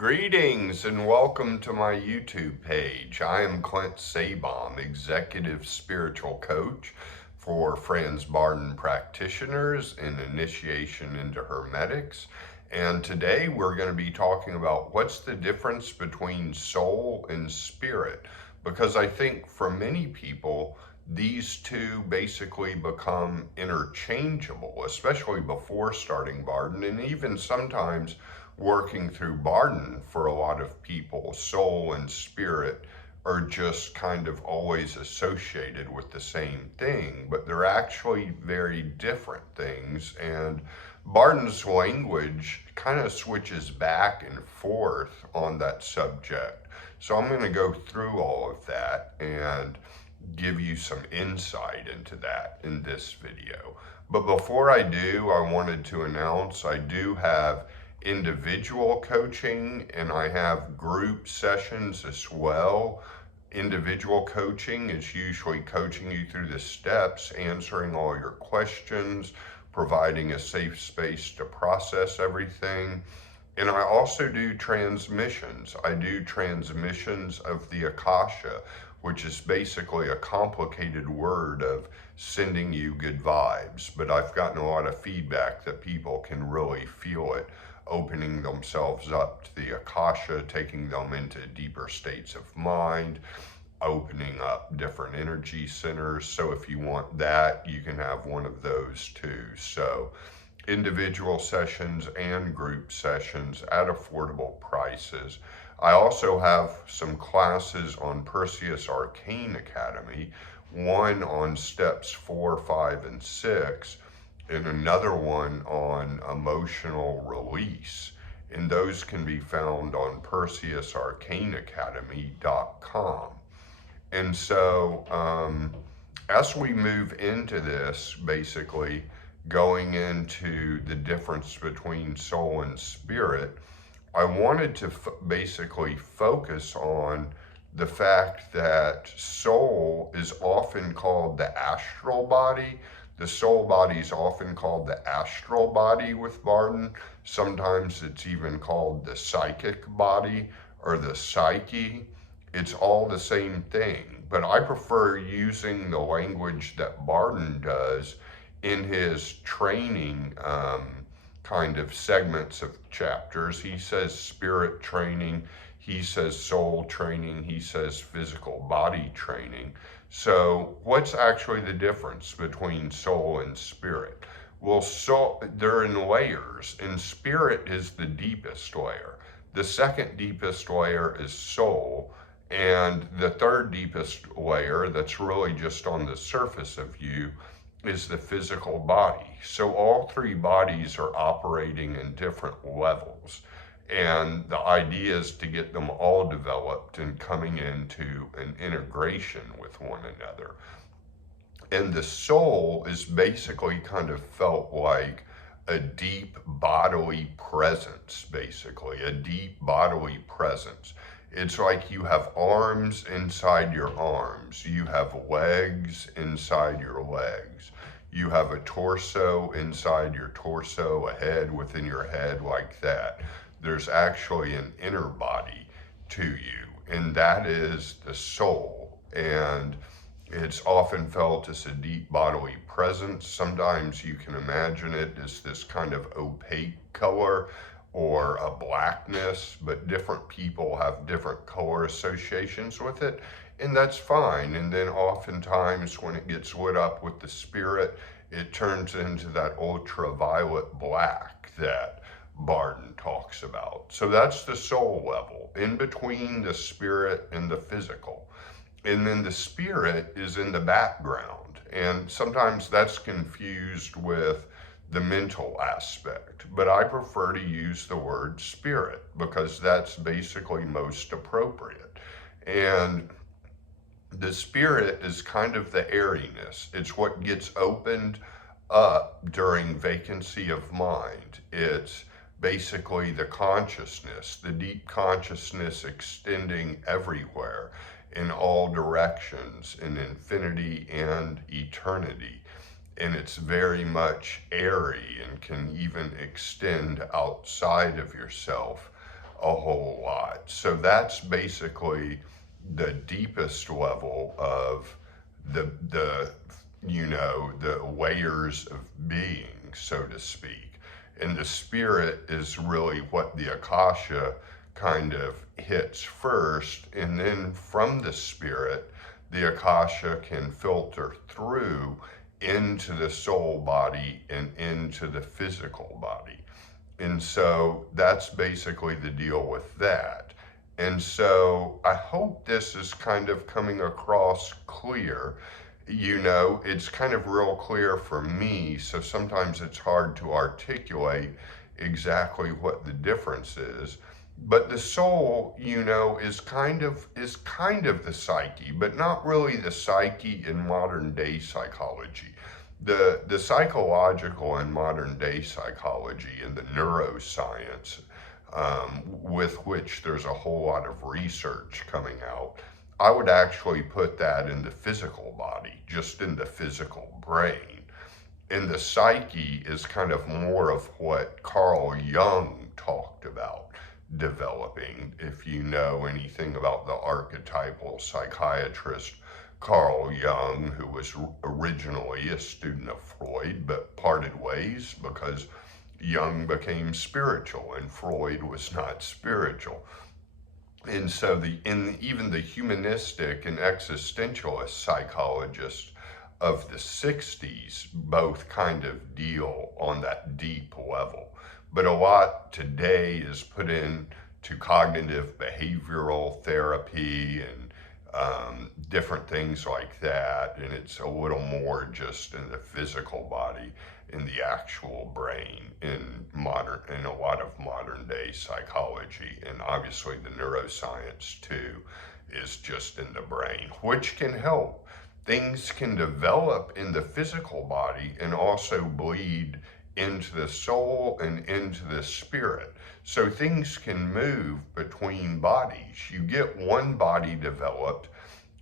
Greetings and welcome to my YouTube page. I am Clint Sabom, Executive Spiritual Coach for Franz Barden practitioners in initiation into Hermetics. And today we're going to be talking about what's the difference between soul and spirit. Because I think for many people, these two basically become interchangeable, especially before starting Barden, and even sometimes working through Barden. For a lot of people, soul and spirit are just kind of always associated with the same thing, but they're actually very different things. And Barden's language kind of switches back and forth on that subject. So I'm going to go through all of that and give you some insight into that in this video. But before I do, I wanted to announce I do have individual coaching and I have group sessions as well. Individual coaching is usually coaching you through the steps, answering all your questions, providing a safe space to process everything. And I also do transmissions. I do transmissions of the Akasha, which is basically a complicated word of sending you good vibes. But I've gotten a lot of feedback that people can really feel it, opening themselves up to the Akasha, taking them into deeper states of mind, opening up different energy centers. So if you want that, you can have one of those too. So individual sessions and group sessions at affordable prices. I also have some classes on Perseus Arcane Academy, one on steps 4, 5, and 6, and another one on emotional release. And those can be found on PerseusArcaneAcademy.com. And so as we move into this, basically going into the difference between soul and spirit, I wanted to basically focus on the fact that soul is often called the astral body. The soul body is often called the astral body with Barden. Sometimes it's even called the psychic body or the psyche. It's all the same thing, but I prefer using the language that Barden does in his training kind of segments of chapters. He says spirit training, he says soul training, he says physical body training. So what's actually the difference between soul and spirit? Well, they're in layers, and spirit is the deepest layer. The second deepest layer is soul, and the third deepest layer that's really just on the surface of you is the physical body. So all three bodies are operating in different levels. And the idea is to get them all developed and coming into an integration with one another. And the soul is basically kind of felt like a deep bodily presence, basically, a deep bodily presence. It's like you have arms inside your arms. You have legs inside your legs. You have a torso inside your torso, a head within your head, like that. There's actually an inner body to you, and that is the soul. And it's often felt as a deep bodily presence. Sometimes you can imagine it as this kind of opaque color or a blackness, but different people have different color associations with it, and that's fine. And then oftentimes when it gets lit up with the spirit, it turns into that ultraviolet black that Barden talks about. So that's the soul level, in between the spirit and the physical. And then the spirit is in the background, and sometimes that's confused with the mental aspect, but I prefer to use the word spirit because that's basically most appropriate. And the spirit is kind of the airiness. It's what gets opened up during vacancy of mind. It's basically the consciousness, the deep consciousness extending everywhere in all directions, in infinity and eternity. And it's very much airy and can even extend outside of yourself a whole lot. So that's basically the deepest level of the the layers of being, so to speak. And the spirit is really what the Akasha kind of hits first, and then from the spirit, the Akasha can filter through into the soul body and into the physical body. And so that's basically the deal with that. And so I hope this is kind of coming across clear. It's kind of real clear for me, so sometimes it's hard to articulate exactly what the difference is. But the soul, is kind of the psyche, but not really the psyche in modern day psychology. The psychological and modern day psychology and the neuroscience, with which there's a whole lot of research coming out, I would actually put that in the physical body, just in the physical brain. And the psyche is kind of more of what Carl Jung talked about developing. If you know anything about the archetypal psychiatrist Carl Jung, who was originally a student of Freud but parted ways because Jung became spiritual and Freud was not spiritual. And so even the humanistic and existentialist psychologists of the 60s both kind of deal on that deep level. But a lot today is put into cognitive behavioral therapy and different things like that. And it's a little more just in the physical body, in the actual brain, in a lot of modern day psychology. And obviously the neuroscience too is just in the brain, which can help. Things can develop in the physical body and also bleed into the soul and into the spirit. So things can move between bodies. You get one body developed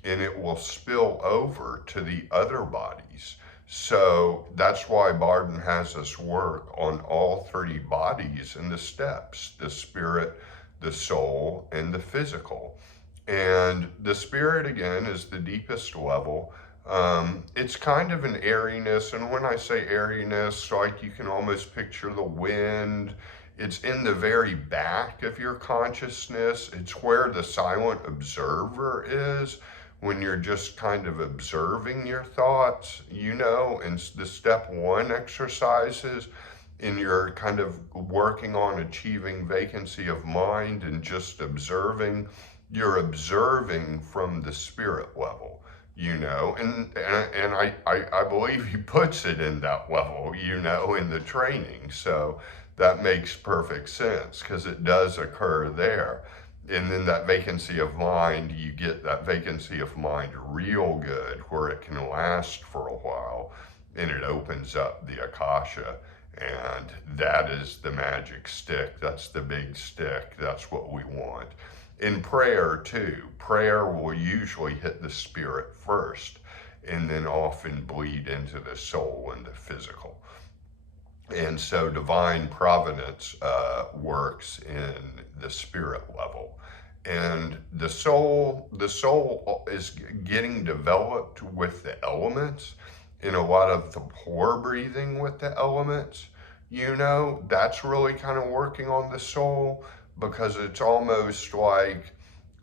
and it will spill over to the other bodies. So that's why Barden has us work on all 3 bodies in the steps: the spirit, the soul, and the physical. And the spirit, again, is the deepest level. It's kind of an airiness, and when I say airiness, like you can almost picture the wind. It's in the very back of your consciousness. It's where the silent observer is when you're just kind of observing your thoughts, and the step 1 exercises, and you're kind of working on achieving vacancy of mind and just observing. You're observing from the spirit level, and I believe he puts it in that level, in the training. So that makes perfect sense because it does occur there. And then that vacancy of mind, you get that vacancy of mind real good where it can last for a while, and it opens up the Akasha. And that is the magic stick. That's the big stick. That's what we want. In prayer too, prayer will usually hit the spirit first and then often bleed into the soul and the physical. And so divine providence works in the spirit level. And the soul is getting developed with the elements, in a lot of the pore breathing with the elements. That's really kind of working on the soul, because it's almost like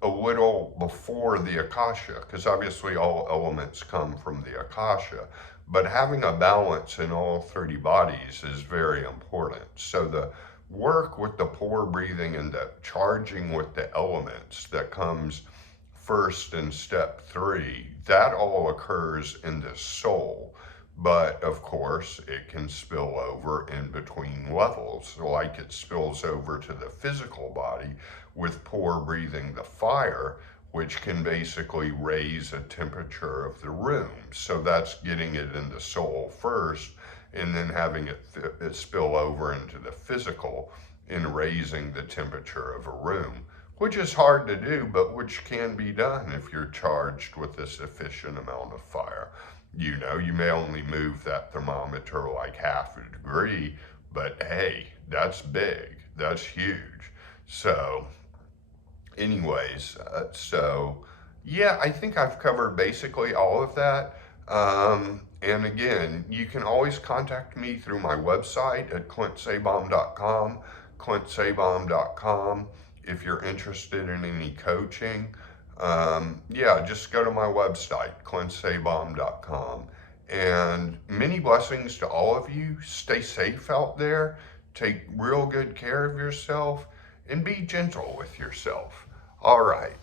a little before the Akasha, because obviously all elements come from the Akasha, but having a balance in all 30 bodies is very important. So the work with the pore breathing and the charging with the elements that comes first in step 3, that all occurs in the soul. But of course, it can spill over in between levels, like it spills over to the physical body with pore breathing the fire, which can basically raise a temperature of the room. So that's getting it in the soul first, and then having it spill over into the physical and raising the temperature of a room, which is hard to do, but which can be done if you're charged with a sufficient amount of fire. You may only move that thermometer like half a degree, but hey, that's big, that's huge. So anyways, yeah, I think I've covered basically all of that. And again, you can always contact me through my website at clintsabaum.com, clintsabaum.com, if you're interested in any coaching. Yeah, just go to my website, clintsabaum.com. And many blessings to all of you. Stay safe out there. Take real good care of yourself and be gentle with yourself. All right.